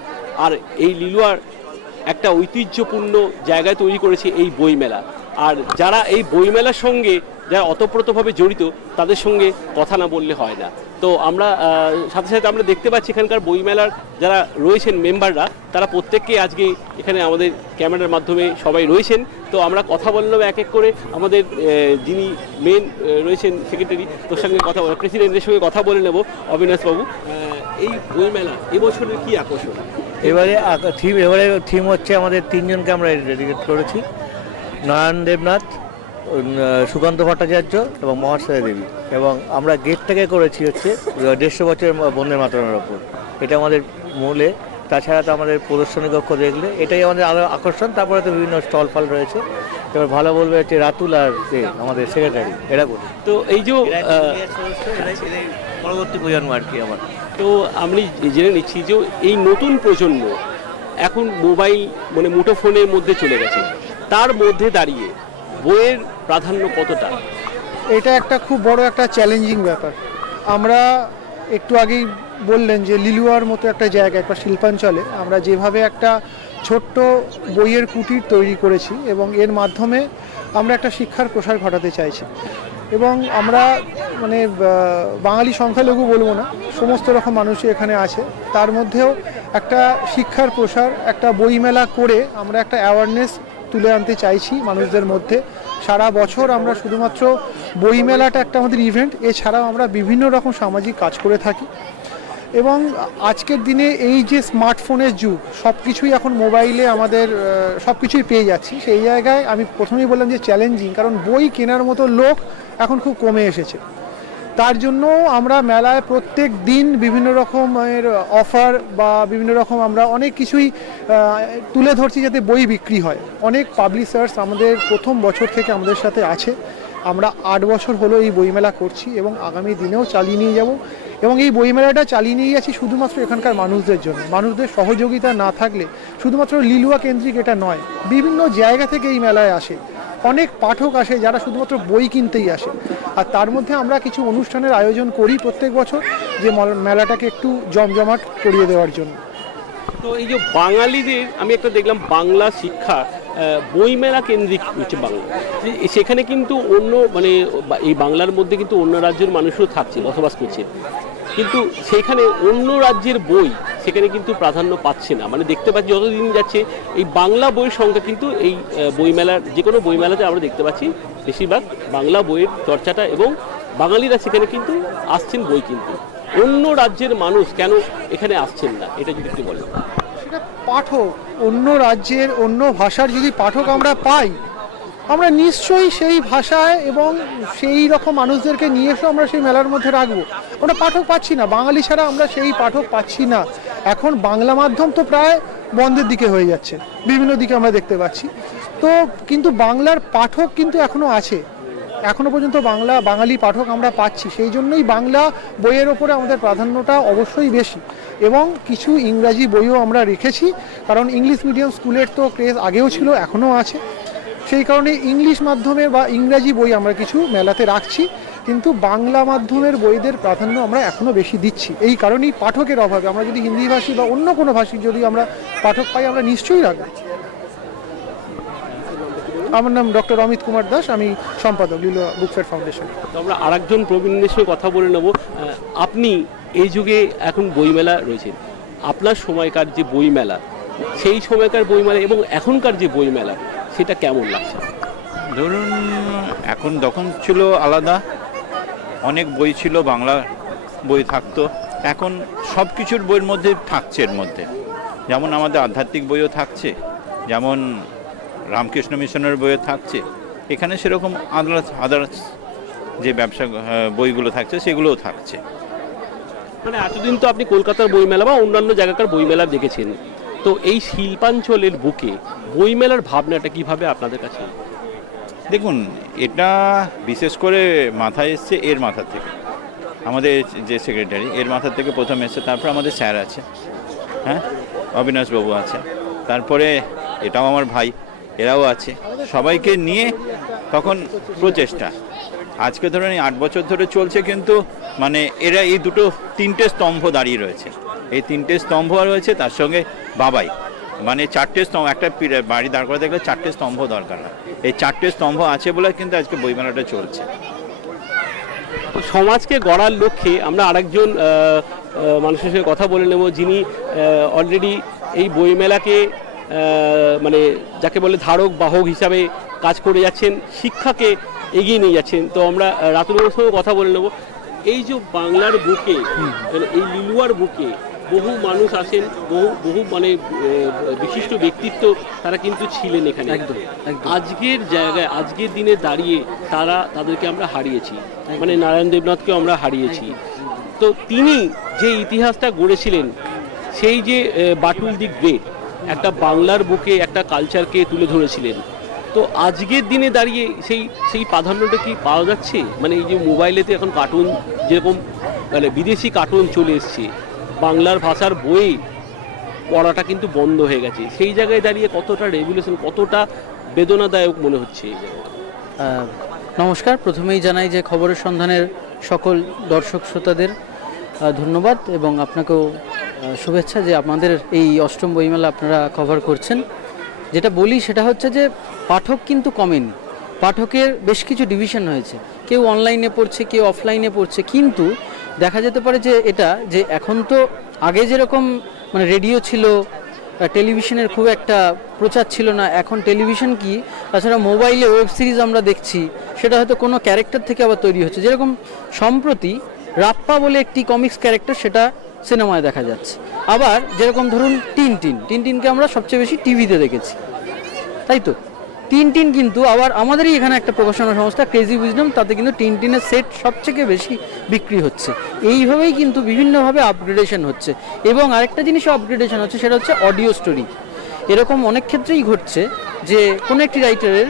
আর এই লিলুয়ার একটা ঐতিহ্যপূর্ণ জায়গায় তৈরি করেছে এই বইমেলা। আর যারা এই বইমেলার সঙ্গে যারা অতপ্রতভাবে জড়িত তাদের সঙ্গে কথা না বললে হয় না। তো আমরা সাথে সাথে আমরা দেখতে পাচ্ছি এখানকার বইমেলার যারা রয়েছেন মেম্বাররা, তারা প্রত্যেককে আজকে এখানে আমাদের ক্যামেরার মাধ্যমে সবাই রয়েছেন। তো আমরা কথা বললাম এক এক করে আমাদের যিনি মেন রয়েছেন সেক্রেটারি, তোর সঙ্গে কথা বলে প্রেসিডেন্টের সঙ্গে কথা বলে নেব। অবিনাশবাবু, এই বইমেলা এবছরের কি আকর্ষণ? এবারে থিম হচ্ছে আমাদের তিনজনকে আমরা ডেডিকেট করেছি, নয়ন দেবনাথ, সুকান্ত ভট্টাচার্য এবং মহাশ্রয়া দেবী। এবং আমরা গেট থেকে করেছি হচ্ছে 150 বছরের বন্দে মাতরমের ওপর, এটা আমাদের মূলে। তাছাড়া তো আমাদের প্রদর্শনী কক্ষ দেখলে এটাই আমাদের আরও আকর্ষণ। তারপরে তো বিভিন্ন স্টল ফল রয়েছে। এবার ভালো বলবে হচ্ছে রাতুল আর আমাদের সেক্রেটারি, এরা বলি। তো এই যে পরবর্তী প্রজন্ম আর কি আমার। তো আমি জেনে নিচ্ছি যে এই নতুন প্রজন্ম এখন মোবাইল মানে মুঠোফোনের মধ্যে চলে গেছে, তার মধ্যে দাঁড়িয়ে বইয়ের প্রাধান্য কতটা? এটা একটা খুব বড় একটা চ্যালেঞ্জিং ব্যাপার। আমরা একটু আগেই বললেন যে লিলুয়ার মতো একটা জায়গা, একটা শিল্পাঞ্চলে আমরা যেভাবে একটা ছোট্ট বইয়ের কুটির তৈরি করেছি এবং এর মাধ্যমে আমরা একটা শিক্ষার প্রসার ঘটাতে চাইছি। এবং আমরা মানে বাঙালি সংখ্যালঘু বলবো না, সমস্ত রকম মানুষই এখানে আছে, তার মধ্যেও একটা শিক্ষার প্রসার, একটা বইমেলা করে আমরা একটা অ্যাওয়ারনেস তুলে আনতে চাইছি মানুষদের মধ্যে। সারা বছর আমরা শুধুমাত্র বইমেলাটা একটা আমাদের ইভেন্ট, এছাড়াও আমরা বিভিন্ন রকম সামাজিক কাজ করে থাকি। এবং আজকের দিনে এই যে স্মার্টফোনের যুগ, সব কিছুই এখন মোবাইলে আমাদের সব কিছুই পেয়ে যাচ্ছি, সেই জায়গায় আমি প্রথমেই বললাম যে চ্যালেঞ্জিং, কারণ বই কেনার মতো লোক এখন খুব কমে এসেছে। তার জন্য আমরা মেলায় প্রত্যেক দিন বিভিন্ন রকমের অফার বা বিভিন্ন রকম আমরা অনেক কিছুই তুলে ধরছি যাতে বই বিক্রি হয়। অনেক পাবলিশার্স আমাদের প্রথম বছর থেকে আমাদের সাথে আছে। আমরা 8 বছর হলো এই বইমেলা করছি এবং আগামী দিনেও চালিয়ে নিয়ে যাব। এবং এই বইমেলাটা চালিয়ে নিয়ে যাচ্ছি শুধুমাত্র এখানকার মানুষদের জন্য। মানুষদের সহযোগিতা না থাকলে শুধুমাত্র লিলুয়া কেন্দ্রিক এটা নয়, বিভিন্ন জায়গা থেকে এই মেলায় আসে, অনেক পাঠক আসে যারা শুধুমাত্র বই কিনতেই আসে। আর তার মধ্যে আমরা কিছু অনুষ্ঠানের আয়োজন করি প্রত্যেক বছর, যে মেলাটাকে একটু জমজমাট করিয়ে দেওয়ার জন্য। তো এই যে বাঙালিদের আমি একটা দেখলাম বাংলা শিক্ষা বইমেলা কেন্দ্রিক হচ্ছে বাংলা, সেখানে কিন্তু অন্য মানে এই বাংলার মধ্যে কিন্তু অন্য রাজ্যের মানুষও থাকছে, বসবাস করছে, কিন্তু সেখানে অন্য রাজ্যের বই সেখানে কিন্তু প্রাধান্য পাচ্ছে না। মানে দেখতে পাচ্ছি যতদিন যাচ্ছে এই বাংলা বইয়ের সংখ্যা কিন্তু এই বইমেলার যে কোনো বইমেলাতে আমরা দেখতে পাচ্ছি বেশিরভাগ বাংলা বইয়ের চর্চাটা, এবং বাঙালিরা সেখানে কিন্তু আসছেন বই কিনতে। অন্য রাজ্যের মানুষ কেন এখানে আসছেন না, এটা যদি একটু বলেন। সেটা পাঠক, অন্য রাজ্যের অন্য ভাষার যদি পাঠক আমরা পাই, আমরা নিশ্চয়ই সেই ভাষায় এবং সেই রকম মানুষদেরকে নিয়ে এসে আমরা সেই মেলার মধ্যে রাখবো। আমরা পাঠক পাচ্ছি না, বাঙালি ছাড়া আমরা সেই পাঠক পাচ্ছি না। এখন বাংলা মাধ্যম তো প্রায় বন্ধের দিকে হয়ে যাচ্ছে, বিভিন্ন দিকে আমরা দেখতে পাচ্ছি। তো কিন্তু বাংলার পাঠক কিন্তু এখনও আছে, এখনও পর্যন্ত বাঙালি পাঠক আমরা পাচ্ছি। সেই জন্যই বাংলা বইয়ের ওপরে আমাদের প্রাধান্যটা অবশ্যই বেশি। এবং কিছু ইংরাজি বইও আমরা রেখেছি, কারণ ইংলিশ মিডিয়াম স্কুলের তো ক্রেজ আগেও ছিল, এখনও আছে। সেই কারণে ইংলিশ মাধ্যমের বা ইংরাজি বই আমরা কিছু মেলাতে রাখছি, কিন্তু বাংলা মাধ্যমের বইদের প্রাধান্য আমরা এখনও বেশি দিচ্ছি। এই কারণেই পাঠকের অভাবে আমরা যদি হিন্দিভাষী বা অন্য কোনো ভাষী যদি আমরা পাঠক পাই, আমরা নিশ্চয়ই রাখবো। আমার নাম ডক্টর অমিত কুমার দাস, আমি সম্পাদক লিলুয়া বুক ফেয়ার ফাউন্ডেশন। তো আমরা আরেকজন প্রবীণদের সঙ্গে কথা বলে নেব। আপনি এই যুগে এখন বইমেলা রয়েছেন, আপনার সময়কার যে বইমেলা, সেই সময়কার বইমেলা এবং এখনকার যে বইমেলা, সেটা কেমন লাগছে? ধরুন এখন তখন ছিল আলাদা, অনেক বই ছিল, বাংলা বই থাকতো। এখন সব কিছুর বইয়ের মধ্যে থাকছে, এর মধ্যে যেমন আমাদের আধ্যাত্মিক বইও থাকছে, যেমন রামকৃষ্ণ মিশনের বইও থাকছে। এখানে সেরকম আদার্স যে ব্যবসা বইগুলো থাকছে সেগুলোও থাকছে। মানে এতদিন তো আপনি কলকাতার বইমেলা বা অন্যান্য জায়গাকার বইমেলা দেখেছেন, তো এই শিল্পাঞ্চলের বুকে বইমেলার ভাবনাটা কিভাবে আপনাদের কাছে? দেখুন, এটা বিশেষ করে মাথায় এসছে এর মাথা থেকে, আমাদের যে সেক্রেটারি এর মাথা থেকে প্রথম এসছে, তারপর আমাদের স্যার আছে, হ্যাঁ, অবিনাশবাবু আছে, তারপরে এটাও আমার ভাই, এরাও আছে, সবাইকে নিয়ে তখন প্রচেষ্টা। আজকে ধরুন 8 বছর ধরে চলছে, কিন্তু মানে এরা এই তিনটে স্তম্ভ দাঁড়িয়ে রয়েছে, এই তিনটে স্তম্ভ রয়েছে, তার সঙ্গে বাবাই, মানে 4টে স্তম্ভ। একটা বাড়ি দাঁড় করাতে গেলে 4টে স্তম্ভ দরকার হয়, এই 4টে স্তম্ভ আছে বলে কিন্তু আজকে বইমেলাটা চলছে। সমাজকে গড়ার লক্ষ্যে আমরা আরেকজন মানুষের সঙ্গে কথা বলে নেব, যিনি অলরেডি এই বইমেলাকে মানে যাকে বলে ধারক বাহক হিসাবে কাজ করে যাচ্ছেন, শিক্ষাকে এগিয়ে নিয়ে যাচ্ছেন। তো আমরা রাতুলবাবুর সঙ্গে কথা বলে নেব। এই যে বাংলার বুকে, এই লিলুয়ার বুকে বহু মানুষ আসেন, বহু মানে বিশিষ্ট ব্যক্তিত্ব তারা কিন্তু ছিলেন এখানে। একদম আজকের জায়গায়, আজকের দিনে দাঁড়িয়ে তাদেরকে আমরা হারিয়েছি, মানে নারায়ণ দেবনাথকে আমরা হারিয়েছি। তো তিনি যে ইতিহাসটা গড়েছিলেন, সেই যে বাটুল দি গ্রেট একটা বাংলার বুকে একটা কালচারকে তুলে ধরেছিলেন, তো আজকের দিনে দাঁড়িয়ে সেই প্রাধান্যটা কি পাওয়া যাচ্ছে? মানে এই যে মোবাইলেতে এখন কার্টুন যেরকম মানে বিদেশি কার্টুন চলে এসছে, বাংলার ভাষার বই পড়াটা কিন্তু বন্ধ হয়ে গেছে, সেই জায়গায় দাঁড়িয়ে কতটা রেগুলেশন, কতটা বেদনাদায়ক মনে হচ্ছে? নমস্কার, প্রথমেই জানাই যে খবরের সন্ধানের সকল দর্শক শ্রোতাদের ধন্যবাদ এবং আপনাকেও শুভেচ্ছা যে আমাদের এই অষ্টম বইমেলা আপনারা কভার করছেন। যেটা বলি সেটা হচ্ছে যে পাঠক কিন্তু কমেনি, পাঠকের বেশ কিছু ডিভিশন হয়েছে, কেউ অনলাইনে পড়ছে, কেউ অফলাইনে পড়ছে, কিন্তু দেখা যেতে পারে যে এটা যে এখন তো আগে যেরকম মানে রেডিও ছিল, টেলিভিশনের খুব একটা প্রচার ছিল না, এখন টেলিভিশন কি, তাছাড়া মোবাইলে ওয়েব সিরিজ আমরা দেখছি, সেটা হয়তো কোনো ক্যারেক্টার থেকে আবার তৈরি হচ্ছে। যেরকম সম্প্রতি রাপ্পা বলে একটি কমিক্স ক্যারেক্টার, সেটা সিনেমায় দেখা যাচ্ছে। আবার যেরকম ধরুন টিনটিনকে আমরা সবচেয়ে বেশি টিভিতে দেখেছি, তাই তো? টিনটিন কিন্তু আবার আমাদেরই এখানে একটা প্রকাশনা সংস্থা ক্রেজি উইজডম, তাতে কিন্তু টিনটিনের সেট সবথেকে বেশি বিক্রি হচ্ছে। এইভাবেই কিন্তু বিভিন্নভাবে আপগ্রেডেশন হচ্ছে। এবং আরেকটা জিনিসও আপগ্রেডেশন হচ্ছে, সেটা হচ্ছে অডিও স্টোরি। এরকম অনেক ক্ষেত্রেই ঘটছে যে কোনো একটি রাইটারের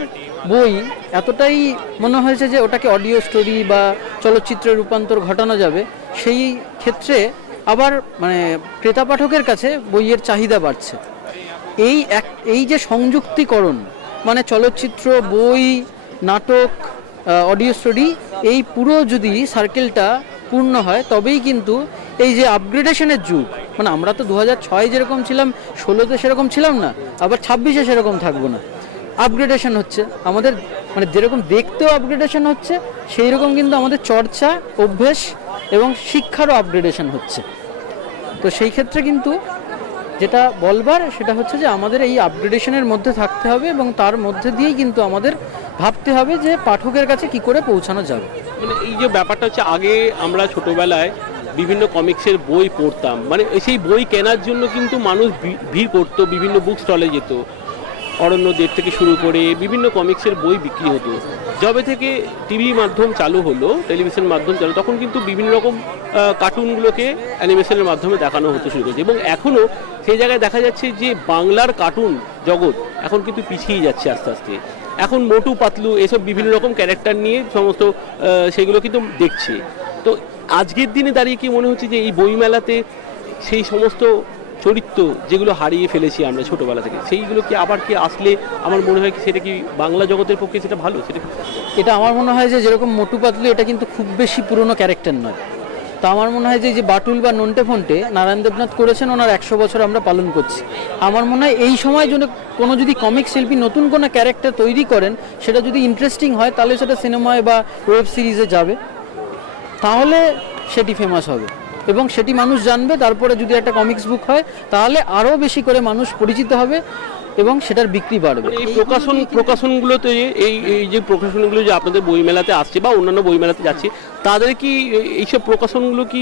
বই এতটাই মনে হয়েছে যে ওটাকে অডিও স্টোরি বা চলচ্চিত্রে রূপান্তর ঘটানো যাবে, সেই ক্ষেত্রে আবার মানে ক্রেতা পাঠকের কাছে বইয়ের চাহিদা বাড়ছে। এই যে সংযুক্তিকরণ, মানে চলচ্চিত্র, বই, নাটক, অডিও স্টোরি, এই পুরো যদি সার্কেলটা পূর্ণ হয়, তবেই কিন্তু এই যে আপগ্রেডেশনের যুগ, মানে আমরা তো 2006 যেরকম ছিলাম, 16তে সেরকম ছিলাম না, আবার 26-এ সেরকম থাকবো না। আপগ্রেডেশন হচ্ছে আমাদের, মানে যেরকম দেখতেও আপগ্রেডেশন হচ্ছে, সেই রকম কিন্তু আমাদের চর্চা, অভ্যেস এবং শিক্ষারও আপগ্রেডেশন হচ্ছে। তো সেই ক্ষেত্রে কিন্তু যেটা বলবার সেটা হচ্ছে যে আমাদের এই আপগ্রেডেশনের মধ্যে থাকতে হবে এবং তার মধ্যে দিয়েই কিন্তু আমাদের ভাবতে হবে যে পাঠকের কাছে কি করে পৌঁছানো যাবে। মানে এই যে ব্যাপারটা হচ্ছে, আগে আমরা ছোটবেলায় বিভিন্ন কমিক্সের বই পড়তাম, মানে সেই বই কেনার জন্য কিন্তু মানুষ ভিড় করতো, বিভিন্ন বুক স্টলে যেত, অরণ্যদের থেকে শুরু করে বিভিন্ন কমিক্সের বই বিক্রি হতো। যবে থেকে টিভি মাধ্যম চালু হলো, টেলিভিশন মাধ্যম চালু, তখন কিন্তু বিভিন্ন রকম কার্টুনগুলোকে অ্যানিমেশনের মাধ্যমে দেখানো হতে শুরু করেছে। এবং এখনও সেই জায়গায় দেখা যাচ্ছে যে বাংলার কার্টুন জগৎ এখন কিন্তু পিছিয়ে যাচ্ছে আস্তে আস্তে। এখন মোটু পাতলু এসব বিভিন্ন রকম ক্যারেক্টার নিয়ে সমস্ত সেগুলো কিন্তু দেখছে। তো আজকের দিনে দাঁড়িয়ে কি মনে হচ্ছে যে এই বইমেলাতে সেই সমস্ত চরিত্র যেগুলো হারিয়ে ফেলেছি আমরা ছোটোবেলা থেকে, সেইগুলো কি আবার কি আসলে আমার মনে হয় সেটা কি বাংলা জগতের পক্ষে সেটা ভালো? এটা আমার মনে হয় যে যেরকম মোটু পাতলু, এটা কিন্তু খুব বেশি পুরনো ক্যারেক্টার নয়। তো আমার মনে হয় যে বাটুল বা নন্টে ফন্টে নারায়ণ দেবনাথ করেছেন, ওনার 100 বছর আমরা পালন করছি। আমার মনে হয় এই সময় কোনো যদি কমিক শিল্পী নতুন কোনো ক্যারেক্টার তৈরি করেন, সেটা যদি ইন্টারেস্টিং হয়, তাহলে সেটা সিনেমায় বা ওয়েব সিরিজে যাবে, তাহলে সেটি ফেমাস হবে এবং সেটি মানুষ জানবে। তারপরে যদি একটা কমিক্স বুক হয়, তাহলে আরও বেশি করে মানুষ পরিচিত হবে এবং সেটার বিক্রি বাড়বে। এই প্রকাশনগুলোতে, এই যে প্রকাশনগুলো যে আপনাদের বইমেলাতে আসছে বা অন্যান্য বইমেলাতে যাচ্ছে, তাদের কি এইসব প্রকাশনগুলো কি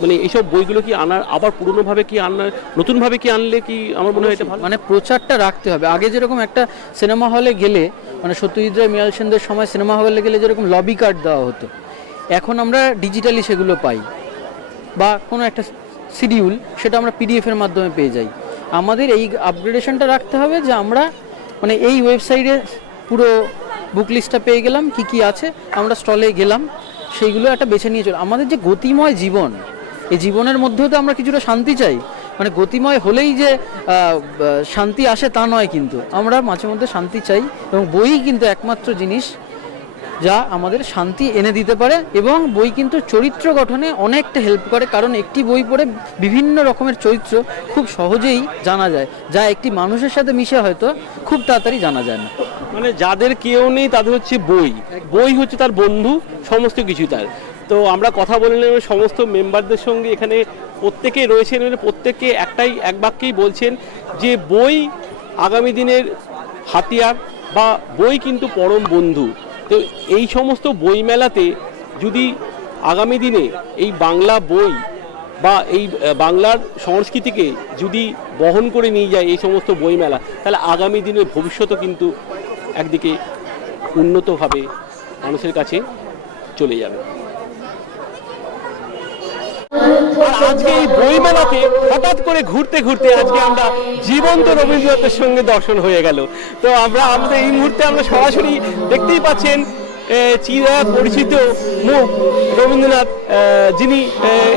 মানে এইসব বইগুলো কি আনার আবার পুরনোভাবে কি আনার, নতুনভাবে কি আনলে কি আমার মনে হয় এটা ভালো? মানে প্রচারটা রাখতে হবে। আগে যেরকম একটা সিনেমা হলে গেলে, মানে সত্যজিৎ রায়, মৃণাল সেনদের সময় সিনেমা হলে গেলে যেরকম লবি কার্ড দেওয়া হতো, এখন আমরা ডিজিটালি সেগুলো পাই। বা কোনো একটা শিডিউল, সেটা আমরা পিডিএফের মাধ্যমে পেয়ে যাই। আমাদের এই আপগ্রেডেশনটা রাখতে হবে যে আমরা মানে এই ওয়েবসাইটে পুরো বুক লিস্টটা পেয়ে গেলাম, কি কি আছে, আমরা স্টলে গেলাম, সেইগুলো একটা বেছে নিয়ে চলে। আমাদের যে গতিময় জীবন, এই জীবনের মধ্যেও তো আমরা কিছুটা শান্তি চাই। মানে গতিময় হলেই যে শান্তি আসে তা নয়, কিন্তু আমরা মাঝে মধ্যে শান্তি চাই, এবং বই কিন্তু একমাত্র জিনিস যা আমাদের শান্তি এনে দিতে পারে। এবং বই কিন্তু চরিত্র গঠনে অনেকটা হেল্প করে, কারণ একটি বই পড়ে বিভিন্ন রকমের চরিত্র খুব সহজেই জানা যায়, যা একটি মানুষের সাথে মিশে হয়তো খুব তাড়াতাড়ি জানা যায় না। মানে যাদের কেউ নেই তাদের হচ্ছে বই, বই হচ্ছে তার বন্ধু, সমস্ত কিছু তার। তো আমরা কথা বলে নিলাম সমস্ত মেম্বারদের সঙ্গে, এখানে প্রত্যেকেই রয়েছেন, প্রত্যেকে এক বাক্যেই বলছেন যে বই আগামী দিনের হাতিয়ার, বা বই কিন্তু পরম বন্ধু। তো এই সমস্ত বই মেলাতে যদি আগামী দিনে এই বাংলা বই বা এই বাংলার সংস্কৃতিকে যদি বহন করে নিয়ে যায় এই সমস্ত বইমেলা, তাহলে আগামী দিনের ভবিষ্যৎও কিন্তু একদিকে উন্নতভাবে মানুষের কাছে চলে যাবে। আর আজকে এই বইমেলাতে হঠাৎ করে ঘুরতে ঘুরতে আজকে আমরা জীবন্ত রবীন্দ্রনাথের সঙ্গে দর্শন হয়ে গেল। তো আমাদের এই মুহূর্তে আমরা সরাসরি দেখতেই পাচ্ছেন চিরা পরিচিত মুখ রবীন্দ্রনাথ, যিনি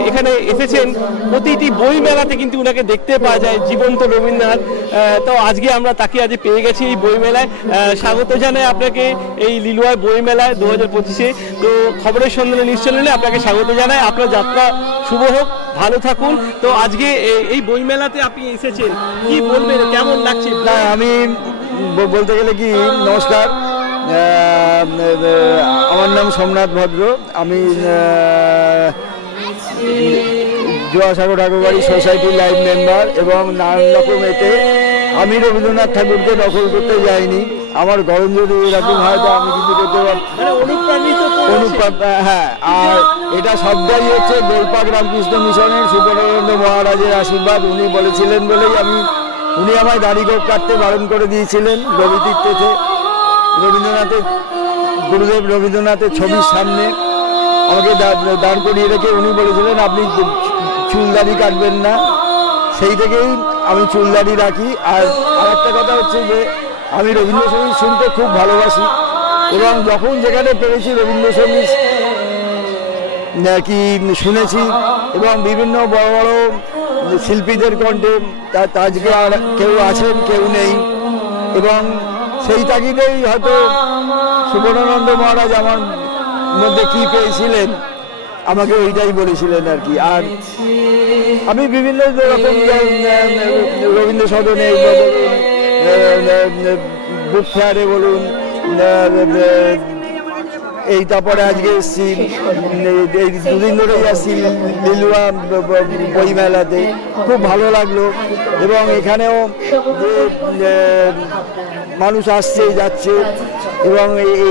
এখানে এসেছেন। প্রতিটি বই মেলাতে কিন্তু ওনাকে দেখতে পাওয়া যায়, জীবন্ত রবীন্দ্রনাথ। তো আজকে আমরা তাকে আজ পেয়ে গেছি এই বই মেলায়। স্বাগত জানাই আপনাকে এই লিলুয়া বই মেলায় 2025-এ। তো খবরের সন্ধানে নিউজ চ্যানেলে আপনাকে স্বাগত জানাই। আপনার যাত্রা শুভ হোক, ভালো থাকুন। তো আজকে এই বই মেলাতে আপনি এসেছেন, কি বলবেন, কেমন লাগছে? না, আমি বলতে গেলে কি, নমস্কার, আমার নাম সোমনাথ ভদ্র। আমি জোয়াসাগর ঠাকুরবাড়ি সোসাইটির লাইভ মেম্বার, এবং নানান রকম এতে আমি রবীন্দ্রনাথ ঠাকুরকে দখল করতে যাইনি। আমার গরম যদি এরকম হয় তো আমি কিন্তু করতে হ্যাঁ। আর এটা সবটাই হচ্ছে গোলপাক রামকৃষ্ণ মিশনের সুবর্ণানন্দ মহারাজের আশীর্বাদ। উনি বলেছিলেন বলেই উনি আমায় দাড়িগোঁফ কাটতে বারণ করে দিয়েছিলেন রবি তীর্থে। গুরুদেব রবীন্দ্রনাথের ছবির সামনে আমাকে দাঁড় করিয়ে রেখে উনি বলেছিলেন আপনি চুলদাড়ি কাটবেন না। সেই থেকেই আমি চুলদাড়ি রাখি। আর আরেকটা কথা হচ্ছে যে আমি রবীন্দ্রসঙ্গীত শুনতে খুব ভালোবাসি, এবং যখন যেখানে পেরেছি রবীন্দ্রসঙ্গীত কি শুনেছি, এবং বিভিন্ন বড় বড় শিল্পীদের কণ্ঠে আজকে আর কেউ আছেন কেউ নেই, এবং সেই তাগিদেই হয়তো সুবর্ণানন্দ মহারাজ আমার মধ্যে কি পেয়েছিলেন আমাকে ওইটাই বলেছিলেন আর কি। আর আমি বিভিন্ন রকম রবীন্দ্র সদনে বুক ফেয়ারে বলুন, এই তারপরে আজকে এসছি, এই দুদিন ধরেই আসছি লিলুয়া বই মেলাতে, খুব ভালো লাগলো। এবং এখানেও যে মানুষ আসছে যাচ্ছে, এবং এই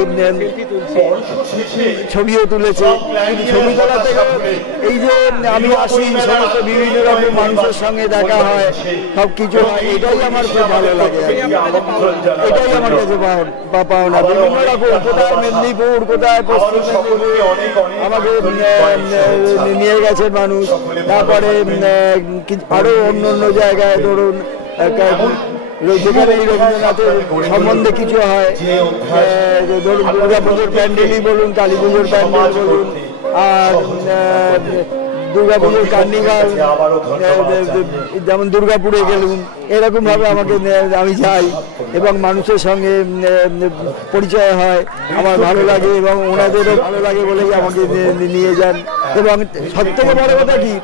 ছবিও তুলেছে। ছবি তোলা থেকে এই যে আমি আসি, সমস্ত বিভিন্ন রকম মানুষের সঙ্গে দেখা হয়, সব কিছু হয়, এটাই আমার খুব ভালো লাগে। এটাই আমার কাছে পাওনা। বিভিন্ন রকম, কোথায় মেদিনীপুর, কোথায় পশ্চিম মেদিনীপুর আমাকে নিয়ে গেছেন মানুষ। তারপরে আরো অন্য অন্য জায়গায় ধরুন যেখানে রবীন্দ্রনাথের সম্বন্ধে কিছু হয়, ধরুন দুর্গাপুজোর প্যান্ডেলই বলুন, কালী পুজোর প্যান্ডেল বলুন, আর দুর্গাপুজোর কার্নিভাল, যেমন দুর্গাপুরে গেলুন, এরকম ভাবে আমি যাই এবং মানুষের সঙ্গে পরিচয় হয়, আমার ভালো লাগে এবং ওনাদেরও ভালো লাগে বলেই আমাকে নিয়ে যান। এবং সবথেকে বড় কথা কি,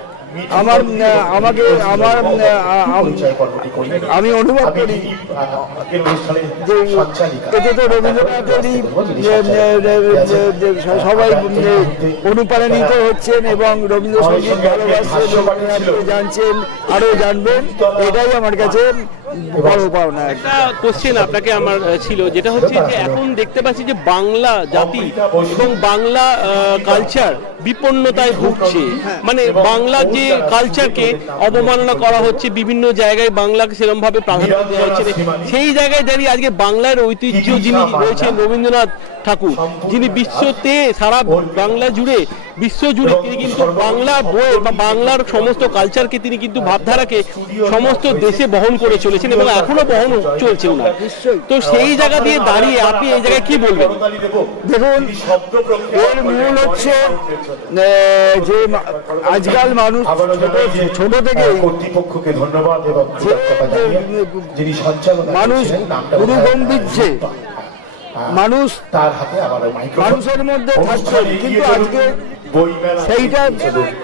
আমি অনুভব করি যে এতে তো রবীন্দ্রনাথেরই সবাই অনুপ্রাণিত হচ্ছেন এবং রবীন্দ্রসঙ্গীত ভালোবাসছেন, রবীন্দ্রনাথকে জানছেন, আরো জানবেন, এটাই আমার কাছে বড় পাওনা। একটা কোশ্চেন আপনাকে আমার ছিল, যেটা হচ্ছে যে এখন দেখতে পাচ্ছি যে বাংলা জাতি এবং বাংলা কালচার বিপন্নতায় ভুগছে। মানে বাংলা যে কালচারকে অবমাননা করা হচ্ছে, বিভিন্ন জায়গায় বাংলাকে সেরকম ভাবে প্রাধান্য দেওয়া হচ্ছে। সেই জায়গায় দাঁড়িয়ে আজকে বাংলার ঐতিহ্য যিনি রয়েছেন রবীন্দ্রনাথ ঠাকুর, যিনি বিশ্বতে সারা বাংলা জুড়ে বিশ্বজুড়ে তিনি কিন্তু বাংলা বই বা বাংলার সমস্ত কালচারকে তিনি কিন্তু ভাবধারাকে সমস্ত দেশে বহন করে চলেছেন এবং এখনো বহন চলছে না। তো সেই জায়গা দিয়ে দাঁড়িয়ে আপনি এই জায়গায় কি বলবেন? দেখুন, এর মূল হচ্ছে যে আজকাল মানুষ ছোট থেকে কর্তৃপক্ষকে ধন্যবাদ এবং যিনি সঞ্চালন মানুষ গুরুগম্ভীর্যে মানুষ তার হাতে আবার মানুষের মধ্যে থাকছেন, কিন্তু আজকে সেইটা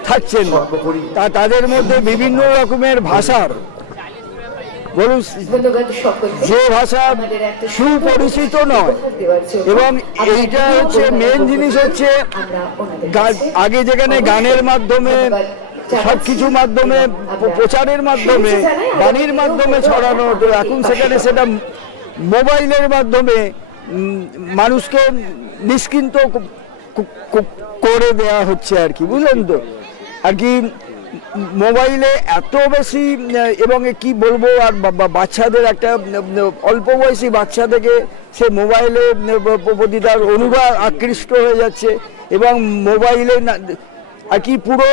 থাকছেন না। তাদের মধ্যে বিভিন্ন রকমের ভাষার বলুন, যে ভাষা সুপরিচিত নয়, এবং এইটা হচ্ছে মেন জিনিস হচ্ছে আগে যেখানে গানের মাধ্যমে সবকিছু মাধ্যমে প্রচারের মাধ্যমে বাণীর মাধ্যমে ছড়ানো হতো, এখন সেখানে সেটা মোবাইলের মাধ্যমে মানুষকে নিশ্চিন্ত করে দেওয়া হচ্ছে আর কি, বুঝলেন তো? আর কি মোবাইলে এত বেশি, এবং কি বলবো, আর বাচ্চাদের একটা অল্প বয়সী বাচ্চা থেকে সে মোবাইলে প্রতি তার অনুরাগ আকৃষ্ট হয়ে যাচ্ছে, এবং মোবাইলে আর কি পুরো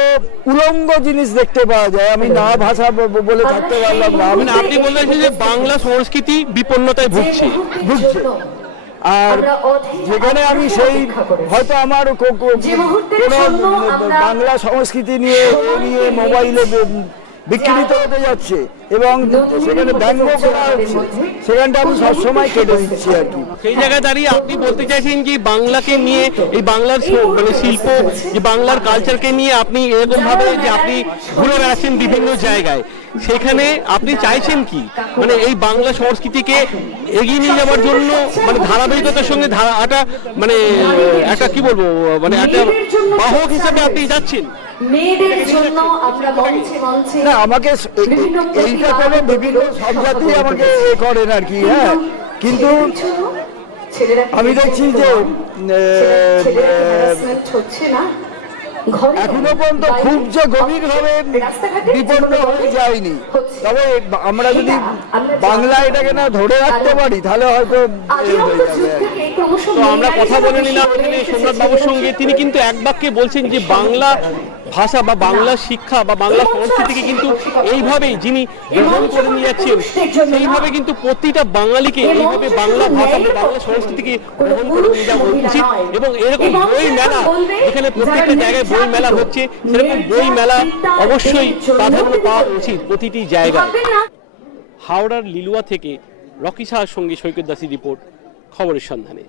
উলঙ্গ জিনিস দেখতে পাওয়া যায়। আমি না ভাষা বলে থাকতে পারলাম না। আপনি বললেন যে বাংলা সংস্কৃতি বিপন্নতায় ভুগছে। আর যেখানে আমি সেই হয়তো আমার কোনো বাংলা সংস্কৃতি নিয়ে মোবাইলে বিকৃত হতে যাচ্ছে এবং সেখানে ব্যঙ্গ করা হচ্ছে, সেখানটা আমি সবসময় কেটে দিচ্ছি আর কি। সেই জায়গায় দাঁড়িয়ে আপনি বলতে চাইছেন যে বাংলাকে নিয়ে, এই বাংলার মানে শিল্প, যে বাংলার কালচারকে নিয়ে আপনি এরকম ভাবে যে আপনি ঘুরে বেড়াচ্ছেন বিভিন্ন জায়গায়, সেখানে আপনি চাইছেন কি, মানে এই বাংলা সংস্কৃতিকে এগিয়ে নিয়ে যাওয়ার জন্য, মানে ধারাবাহিকতার সঙ্গে ধারাটা, মানে একটা কি বলবো, মানে একটা বাহক হিসাবে আপনি যাচ্ছেন? না, আমাকে এইটা করে বিভিন্ন সব জাতি আমাকে করেন আর কি, হ্যাঁ, কিন্তু আমি দেখছি যে এখনো পর্যন্ত খুব যে গভীরভাবে বিপন্ন হয়ে যায়নি। তবে আমরা যদি বাংলা এটাকে না ধরে রাখতে পারি তাহলে হয়তো হয়ে যাবে। তো আমরা কথা বলে নিলাম সোমনাথ বাবুর সঙ্গে। তিনি কিন্তু এক বাক্যে বলছেন যে বাংলা ভাষা বা বাংলা শিক্ষা বা বাংলা সংস্কৃতিকে কিন্তু এইভাবেই যিনি গ্রহণ করে নিয়ে যাচ্ছেন, সেইভাবে কিন্তু প্রতিটা বাঙালিকে এইভাবে বাংলা ভাষা বা বাংলা সংস্কৃতিকে গ্রহণ করে নিয়ে যাওয়া উচিত। এবং এরকম বই মেলা, যেখানে প্রত্যেকটা জায়গায় বই মেলা হচ্ছে, সেরকম বই মেলা অবশ্যই প্রাধান্য পাওয়া উচিত প্রতিটি জায়গায়। হাওড়ার লিলুয়া থেকে রকি সাহার সঙ্গে সৈকত দাসী রিপোর্ট, খবরের সন্ধানে।